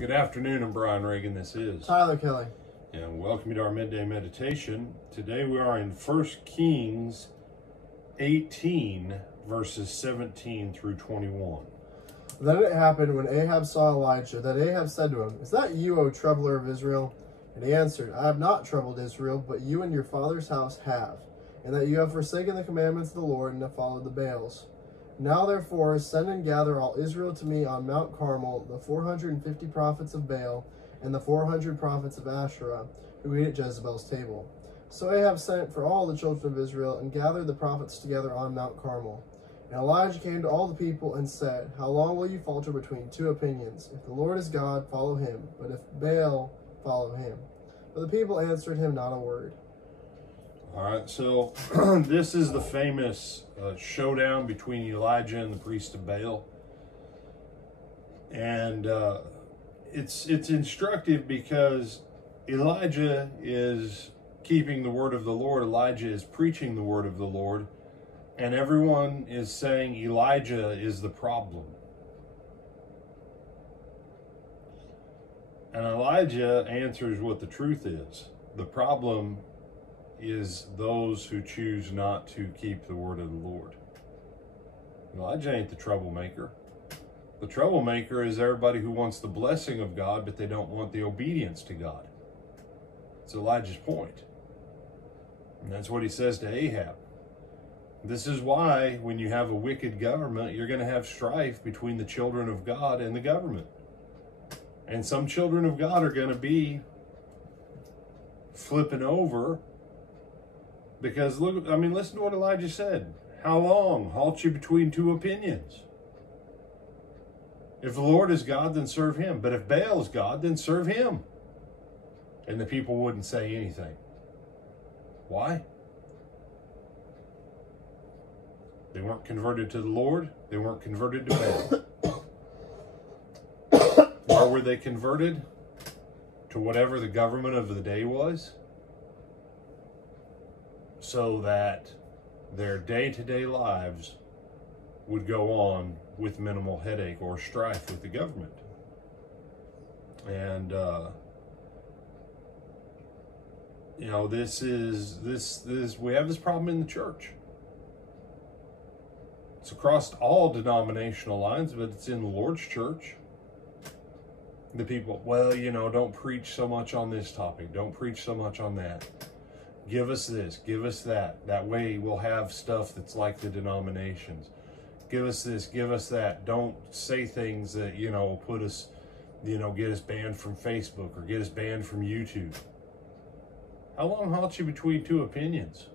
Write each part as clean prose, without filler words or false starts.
Good afternoon, I'm Brian Reagan. This is Tyler Kelly. And welcome to our midday meditation. Today we are in 1 Kings 18, verses 17 through 21. Then it happened when Ahab saw Elijah that Ahab said to him, "Is that you, O troubler of Israel?" And he answered, "I have not troubled Israel, but you and your father's house have, and that you have forsaken the commandments of the Lord and have followed the Baals. Now therefore send and gather all Israel to me on Mount Carmel, the 450 prophets of Baal and the 400 prophets of Asherah, who eat at Jezebel's table." So Ahab sent for all the children of Israel and gathered the prophets together on Mount Carmel. And Elijah came to all the people and said, "How long will you falter between two opinions? If the Lord is God, follow him, but if Baal, follow him." But the people answered him not a word. All right, so this is the famous showdown between Elijah and the priest of Baal. And it's instructive because Elijah is keeping the word of the Lord. Elijah is preaching the word of the Lord. And everyone is saying Elijah is the problem. And Elijah answers what the truth is. The problem is those who choose not to keep the word of the Lord. Elijah ain't the troublemaker. The troublemaker is everybody who wants the blessing of God, but they don't want the obedience to God. It's Elijah's point. And that's what he says to Ahab. This is why when you have a wicked government, you're going to have strife between the children of God and the government. And some children of God are going to be flipping over because listen to what Elijah said. How long halt you between two opinions? If the Lord is God, then serve him. But if Baal is God, then serve him. And the people wouldn't say anything. Why? They weren't converted to the Lord. They weren't converted to Baal. Or were they converted to whatever the government of the day was, so that their day-to-day lives would go on with minimal headache or strife with the government. And we have this problem in the church. It's across all denominational lines, but it's in the Lord's church. The people, don't preach so much on this topic. Don't preach so much on that. Give us this, give us that. That way we'll have stuff that's like the denominations. Give us this, give us that. Don't say things that, put us, get us banned from Facebook or get us banned from YouTube. How long halt you between two opinions?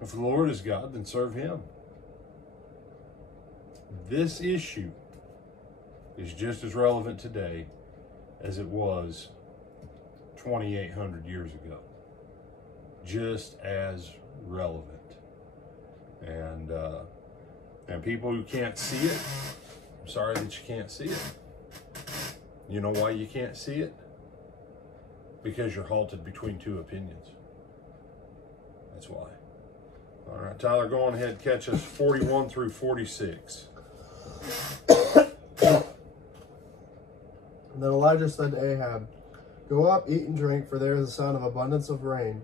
If the Lord is God, then serve him. This issue is just as relevant today as it was 2,800 years ago. Just as relevant. And people who can't see it, I'm sorry that you can't see it. You know why you can't see it? Because you're halted between two opinions. That's why. All right, Tyler, go on ahead, catch us 41 through 46. And then Elijah said to Ahab, "Go up, eat and drink, for there is a sound of abundance of rain."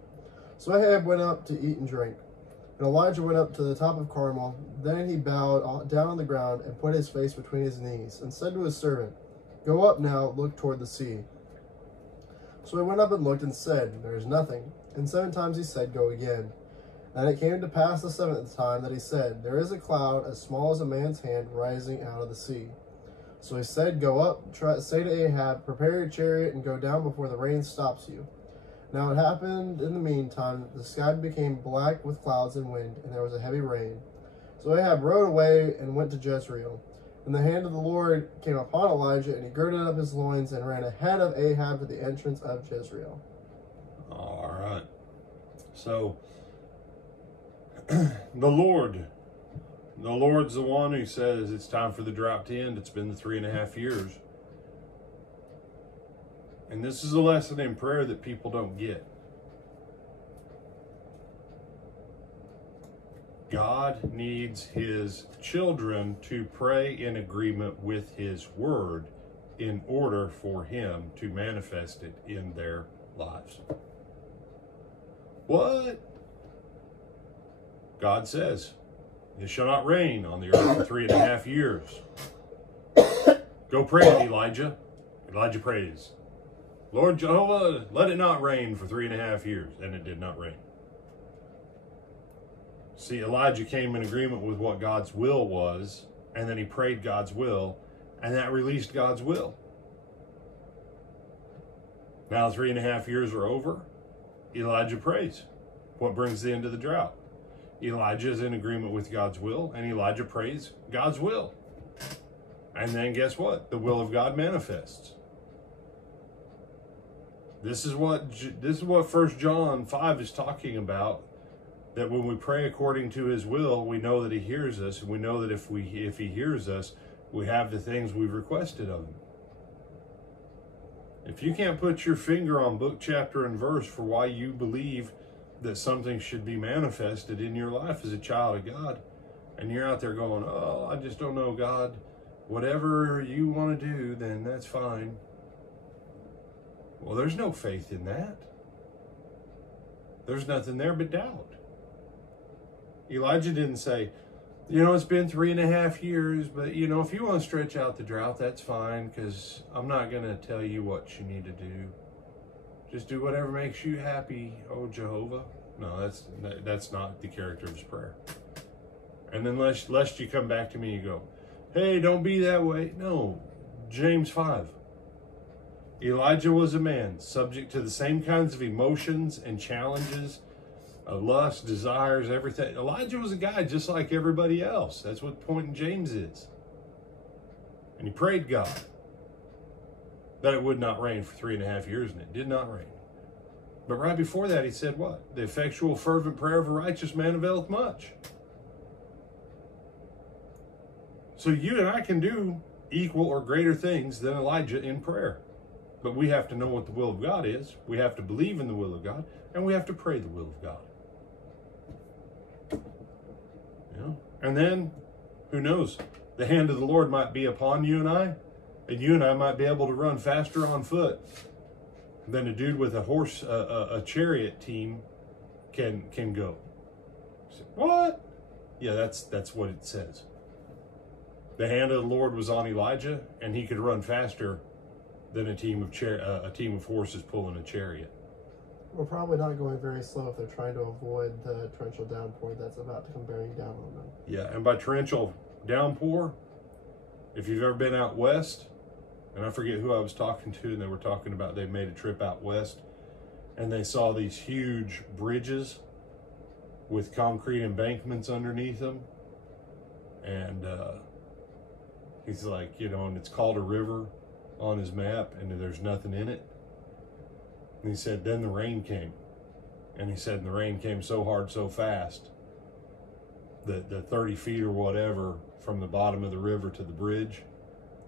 So Ahab went up to eat and drink. And Elijah went up to the top of Carmel. Then he bowed down on the ground and put his face between his knees and said to his servant, "Go up now, look toward the sea." So he went up and looked and said, "There is nothing." And 7 times he said, "Go again." And it came to pass the 7th time that he said, "There is a cloud as small as a man's hand rising out of the sea." So he said, "Go up, say to Ahab, prepare your chariot and go down before the rain stops you." Now it happened in the meantime that the sky became black with clouds and wind, and there was a heavy rain. So Ahab rode away and went to Jezreel. And the hand of the Lord came upon Elijah, and he girded up his loins and ran ahead of Ahab to the entrance of Jezreel. All right. So the Lord's the one who says it's time for the drought to end. It's been the 3.5 years. And this is a lesson in prayer that people don't get. God needs his children to pray in agreement with his word in order for him to manifest it in their lives. What? God says, it shall not rain on the earth for 3.5 years. Go pray, Elijah. Elijah prays, Lord Jehovah, let it not rain for 3.5 years. And it did not rain. See, Elijah came in agreement with what God's will was, and then he prayed God's will, and that released God's will. Now 3.5 years are over. Elijah prays. What brings the end of the drought? Elijah is in agreement with God's will, and Elijah prays God's will. And then guess what? The will of God manifests. This is what 1 John 5 is talking about. That when we pray according to his will, we know that he hears us, and we know that if he hears us, we have the things we've requested of him. If you can't put your finger on book, chapter, and verse for why you believe that something should be manifested in your life as a child of God, and you're out there going, oh, I just don't know, God, whatever you want to do, then that's fine. Well, there's no faith in that. There's nothing there but doubt. Elijah didn't say, it's been 3.5 years, but, if you want to stretch out the drought, that's fine, because I'm not going to tell you what you need to do. Just do whatever makes you happy, oh Jehovah. No, that's not the character of his prayer. And then lest you come back to me and go, hey, don't be that way. No, James 5. Elijah was a man subject to the same kinds of emotions and challenges, lust, desires, everything. Elijah was a guy just like everybody else. That's what the point in James is. And he prayed God that it would not rain for 3.5 years, and it did not rain. But right before that, he said what? The effectual, fervent prayer of a righteous man availeth much. So you and I can do equal or greater things than Elijah in prayer. But we have to know what the will of God is. We have to believe in the will of God, and we have to pray the will of God. And then, who knows? The hand of the Lord might be upon you and I might be able to run faster on foot than a dude with a horse, a chariot team can go. What? Yeah, that's what it says. The hand of the Lord was on Elijah, and he could run faster than a team of horses pulling a chariot. We're probably not going very slow if they're trying to avoid the torrential downpour that's about to come bearing down on them. Yeah, and by torrential downpour, if you've ever been out west, and I forget who I was talking to, and they were talking about they made a trip out west, and they saw these huge bridges with concrete embankments underneath them, and he's like, and it's called a river on his map, and there's nothing in it. And he said, then the rain came. And he said, and the rain came so hard, so fast, that the 30 feet or whatever from the bottom of the river to the bridge,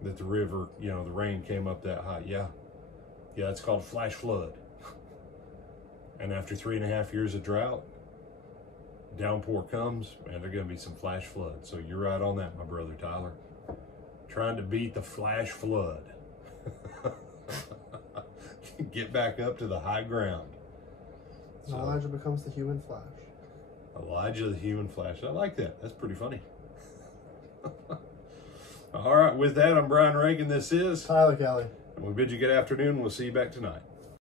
that the river, the rain came up that high. Yeah, it's called flash flood. And after 3.5 years of drought, downpour comes, and there's going to be some flash flood. So you're right on that, my brother Tyler. Trying to beat the flash flood. Get back up to the high ground. So, Elijah becomes the human flash. Elijah the human flash. I like that. That's pretty funny. All right, with that, I'm Brian Reagan. This is Tyler Kelly. And we bid you good afternoon. We'll see you back tonight.